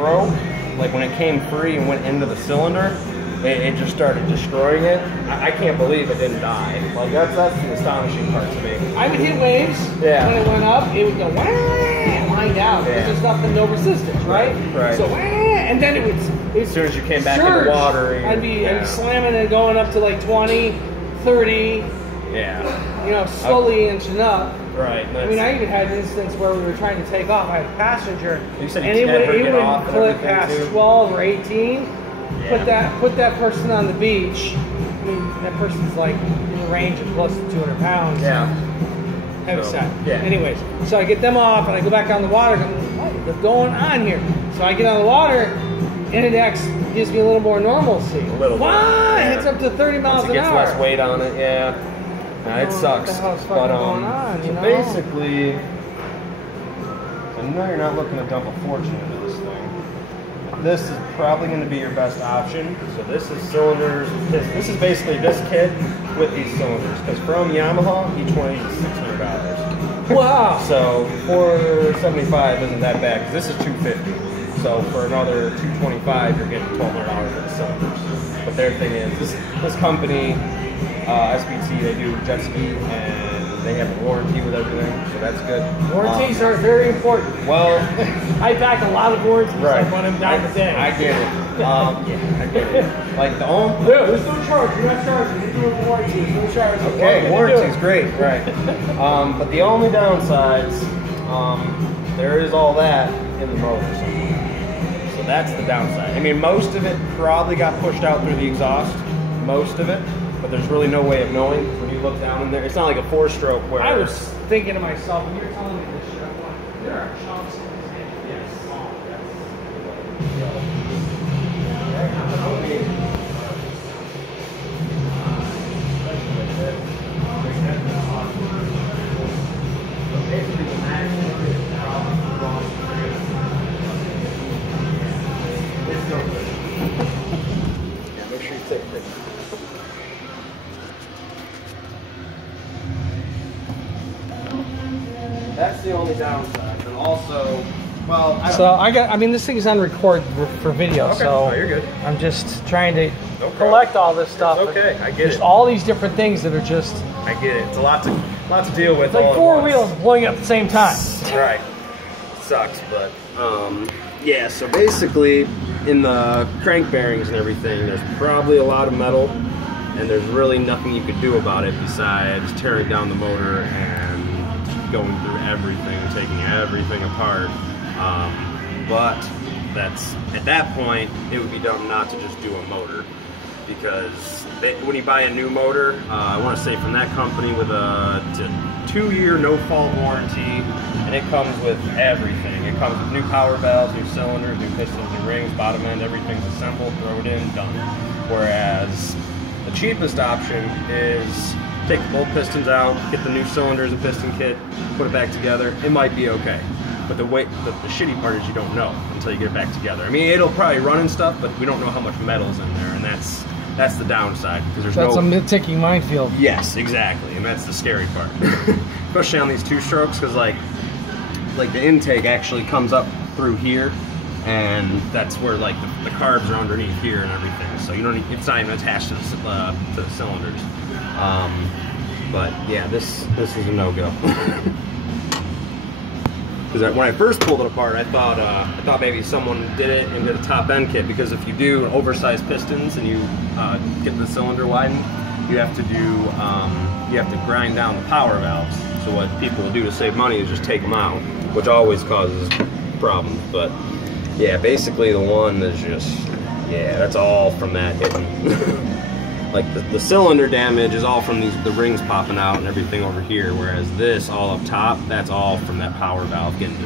broke, like when it came free and went into the cylinder, it just started destroying it. I can't believe it didn't die. Like that's the astonishing part to me. I would hit waves. Yeah. When it went up, it would go wah and line down because there's nothing, no resistance, right? Right. So wah, and then it would. As soon as you came back in the water, I'd be slamming and going up to like 20, 30. Yeah. You know, slowly inching up. Right. I mean, I even had an instance where we were trying to take off. I had a passenger, you said and it would clip past 12 or 18. Yeah. Put that person on the beach. I mean, that person's like in the range of close to 200 pounds. Yeah. Heavy set. Yeah. Anyways, so I get them off and I go back on the water. And what is going on here? So I get on the water, and it gives me a little more normalcy. A little bit. It hits up to 30 miles an hour. It gets less weight on it. Yeah. It sucks. What the hell's fucking going on? So basically, I know you're not looking to dump a fortune into this thing. This is probably going to be your best option. So this is cylinders. This is basically this kit with these cylinders. Because from Yamaha, each one is $600. Wow. So $475 isn't that bad. Because this is $250. So for another $225, you're getting $1,200 for the cylinders. But their thing is, this company, SBT, they do jet ski and they have a warranty with everything, so that's good. Warranties are very important. Well, I back a lot of warranties. Right. I want them down the day. I get it. I get it. Like the only. Yeah, there's no charge. You're not charging. You're doing warranties. No charge. Okay, warranty's great, right? But the only downsides, there is all that in the motor somewhere. So that's the downside. I mean, most of it probably got pushed out through the exhaust. Most of it. But there's really no way of knowing when you look down in there. It's not like a 4-stroke where... I was thinking to myself, when you're telling me this shit, I'm like, there are chunks in this thing. Yes. Yeah, make sure you take a picture. That's the only downside, and also, well, I mean, this thing is on record for video, okay. so You're good. I'm just trying to collect all this stuff. It's okay, I get it. All these different things that are just. I get it. It's a lot to deal with. Like 4 wheels blowing up at the same time. Right. Sucks, but yeah. So basically, in the crank bearings and everything, there's probably a lot of metal, and there's really nothing you could do about it besides tearing down the motor and going through everything, taking everything apart. But that's at that point, it would be dumb not to just do a motor, because when you buy a new motor, I want to say from that company with a 2-year no-fault warranty, and it comes with everything. It comes with new power valves, new cylinders, new pistons, new rings, bottom end, everything's assembled, throw it in, done. Whereas the cheapest option is take both pistons out, get the new cylinders and piston kit, put it back together. It might be okay. But the shitty part is you don't know until you get it back together. I mean, it'll probably run and stuff, but we don't know how much metal's in there, and that's the downside, because there's a ticking minefield. Yes, exactly, and that's the scary part. Especially on these 2-strokes, because like the intake actually comes up through here, and that's where like the carbs are underneath here and everything. So you don't need, it's not even attached to the cylinders. But yeah, this is a no-go. Because when I first pulled it apart, I thought maybe someone did it and did a top end kit. Because if you do oversized pistons and you get the cylinder widened, you have to grind down the power valves. So what people will do to save money is just take them out, which always causes problems. But yeah, basically the one is just, yeah, that's all from that hitting. Like the cylinder damage is all from the rings popping out and everything over here, whereas this all up top, that's all from that power valve getting